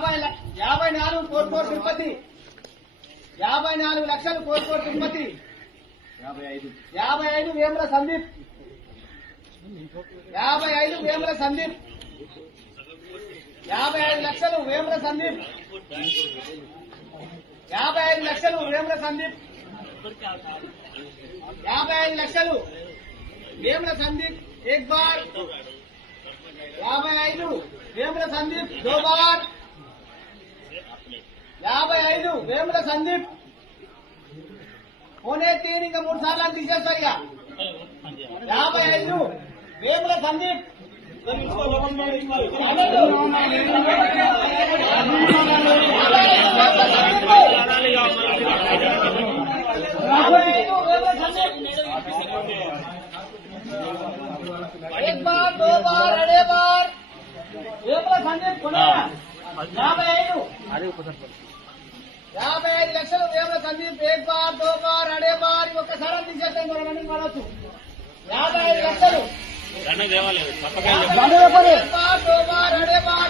54 కోరుకోరు తిరుపతి 54 లక్షలు కోరుకోరు తిరుపతి 55 వేముల సందీప్ 55 వేముల సందీప్ 55 లక్షలు వేముల సందీప్ 55 లక్షలు వేముల సందీప్ 55 లక్షలు వేముల సందీప్ एक बार 55 వేముల సందీప్ दो बार 55 వేముల సందీప్ పోనే తీన్ ఇంకా 3 సార్లు తీసేస్తారు ఇక 55 వేముల సందీప్ एक बार दो बार अड़े बार वेमुల సందీప్ 55 లక్షలు వేముల సందీప్ एक बार दो बार अड़े बार ఒక్కసారి తీసేస్తాం మనం మనసు 55 లక్షలు एक बार दो बार अड़े बार